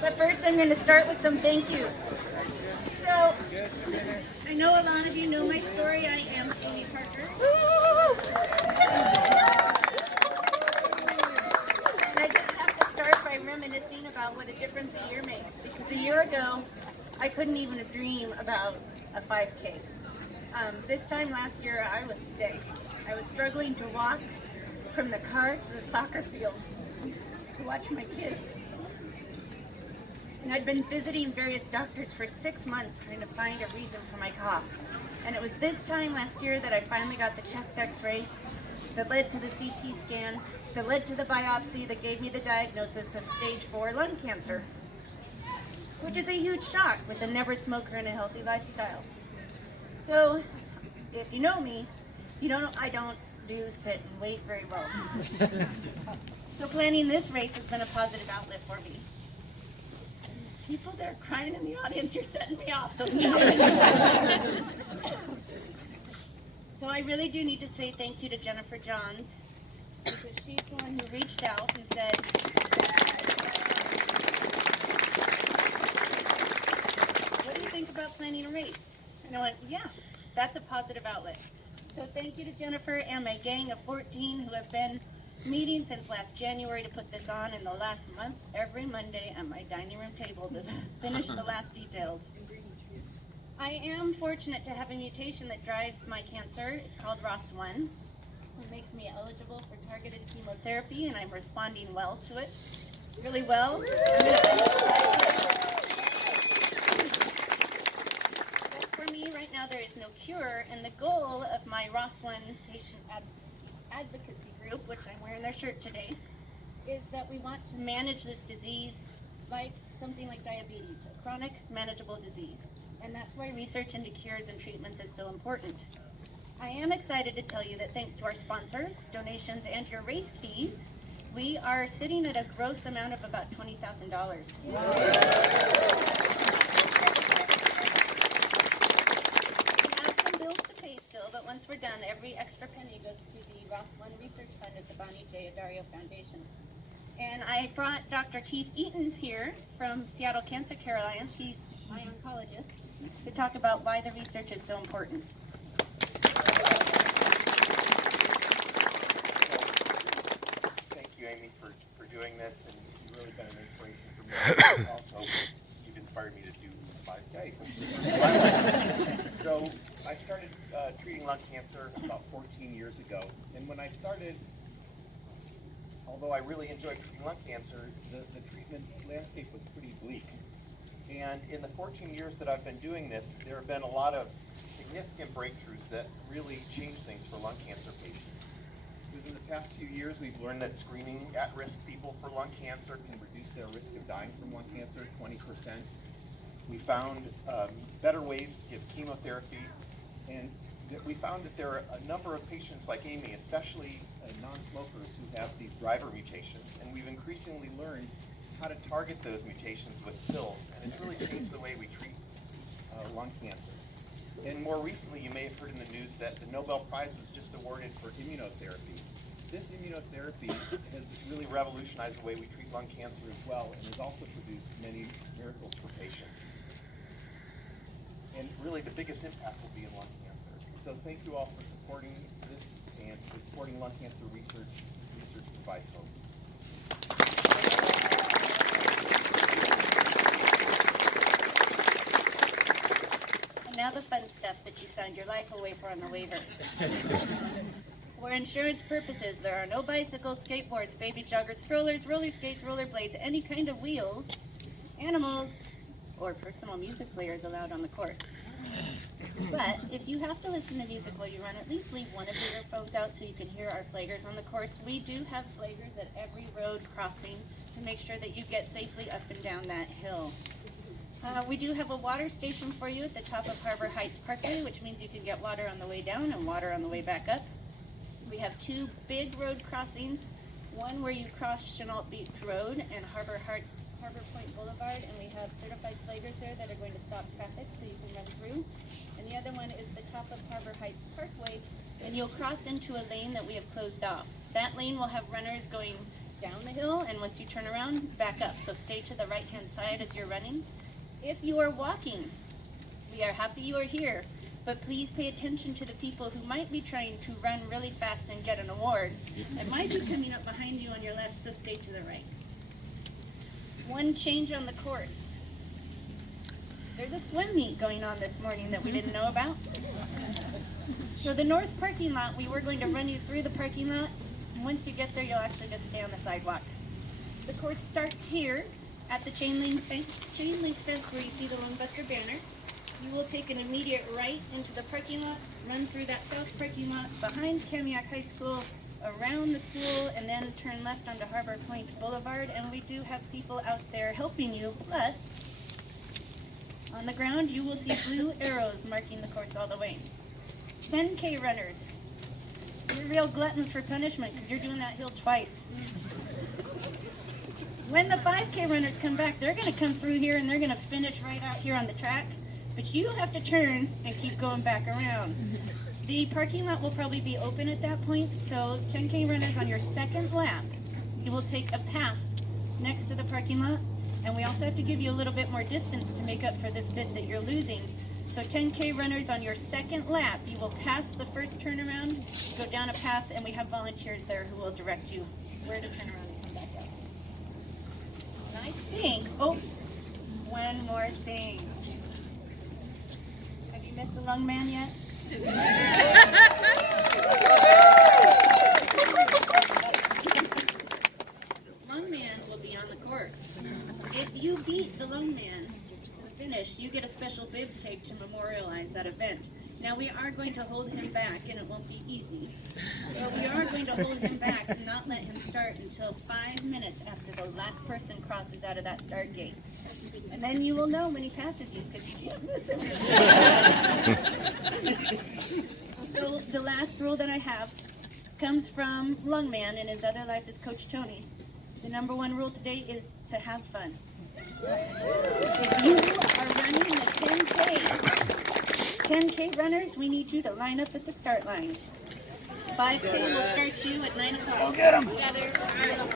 But first I'm going to start with some thank yous. So, I know a lot of you know my story. I am Amy Parker. And I just have to start by reminiscing about what a difference a year makes. Because a year ago, I couldn't even dream about a 5K. This time last year, I was sick. I was struggling to walk from the car to the soccer field to watch my kids. And I'd been visiting various doctors for 6 months trying to find a reason for my cough. And it was this time last year that I finally got the chest x-ray that led to the CT scan, that led to the biopsy that gave me the diagnosis of stage 4 lung cancer, which is a huge shock with a never smoker and a healthy lifestyle. So, if you know me, you know I don't do sit and wait very well. So planning this race has been a positive outlet for me. People that are crying in the audience, you're setting me off, so stop. So I really do need to say thank you to Jennifer Johns, because she's the one who reached out and said, what do you think about planning a race? And I went, yeah, that's a positive outlet. So thank you to Jennifer and my gang of 14 who have been meeting since last January to put this on in the last month, every Monday at my dining room table to finish the last details. I am fortunate to have a mutation that drives my cancer. It's called ROS1. It makes me eligible for targeted chemotherapy, and I'm responding well to it, really well. For me, right now, there is no cure, and the goal of my ROS1 patient advocacy group, which I'm wearing their shirt today, is that we want to manage this disease like something like diabetes, a chronic, manageable disease. And that's why research into cures and treatments is so important. I am excited to tell you that thanks to our sponsors, donations, and your race fees, we are sitting at a gross amount of about $20,000. But once we're done, every extra penny goes to the ROS1 Research Fund at the Bonnie J. Adario Foundation. And I brought Dr. Keith Eaton here from Seattle Cancer Care Alliance. He's my oncologist, to talk about why the research is so important. Thank you, Amy, for doing this, and you've really been an inspiration for me. Also, you've inspired me to do 5K. So I started treating lung cancer about 14 years ago, and when I started, although I really enjoyed treating lung cancer, the treatment landscape was pretty bleak. And in the 14 years that I've been doing this, there have been a lot of significant breakthroughs that really changed things for lung cancer patients. Within the past few years, we've learned that screening at-risk people for lung cancer can reduce their risk of dying from lung cancer 20%. We found better ways to give chemotherapy, and we found that there are a number of patients like Amy, especially non-smokers, who have these driver mutations, and we've increasingly learned how to target those mutations with pills, and it's really changed the way we treat lung cancer. And more recently, you may have heard in the news that the Nobel Prize was just awarded for immunotherapy. This immunotherapy has really revolutionized the way we treat lung cancer as well, and has also produced many miracles for patients. And really, the biggest impact will be in lung cancer. So thank you all for supporting this and for supporting lung cancer research. Research provides hope. And now the fun stuff that you signed your life away for on the waiver. For insurance purposes, there are no bicycles, skateboards, baby joggers, strollers, roller skates, rollerblades, any kind of wheels, animals, or personal music players allowed on the course. But if you have to listen to music while you run, at least leave one of your earphones out so you can hear our flaggers on the course. We do have flaggers at every road crossing to make sure that you get safely up and down that hill. We do have a water station for you at the top of Harbor Heights Parkway, which means you can get water on the way down and water on the way back up. We have two big road crossings, one where you cross Chenault Beach Road and Harbor Point Boulevard, and we have certified flaggers there that are going to stop traffic so you can run through. And the other one is the top of Harbor Heights Parkway, and you'll cross into a lane that we have closed off. That lane will have runners going down the hill, and once you turn around, back up. So stay to the right-hand side as you're running. If you are walking, we are happy you are here, but please pay attention to the people who might be trying to run really fast and get an award. It might be coming up behind you on your left, so stay to the right. One change on the course. There's a swim meet going on this morning that we didn't know about. So the north parking lot, we were going to run you through the parking lot. And once you get there, you'll actually just stay on the sidewalk. The course starts here at the chain link fence where you see the Lungbuster banner. You will take an immediate right into the parking lot, run through that south parking lot, behind Kamiak High School, around the school, and then turn left onto Harbor Point Boulevard. And we do have people out there helping you. Plus, on the ground, you will see blue arrows marking the course all the way. 10K runners. You're real gluttons for punishment because you're doing that hill twice. When the 5K runners come back, they're going to come through here and they're going to finish right out here on the track. But you have to turn and keep going back around. The parking lot will probably be open at that point, so 10K runners on your second lap, you will take a path next to the parking lot, and we also have to give you a little bit more distance to make up for this bit that you're losing. So 10K runners on your second lap, you will pass the first turnaround, go down a path, and we have volunteers there who will direct you where to turn around and come back up. And I think, one more thing. Have you met the lung man yet? Lung man will be on the course. If you beat the lung man to the finish, you get a special bib tag to memorialize that event. Now we are going to hold him back, and it won't be easy. But we are going to hold him back and not let him start until 5 minutes after the last person crosses out of that start gate. And then you will know when he passes you because you can't miss him. So the last rule that I have comes from Lungman in his other life as Coach Tony. The number one rule today is to have fun. If you are running the 10K runners, we need you to line up at the start line. 5K will start you at 9 o'clock. Go get 'em! Together.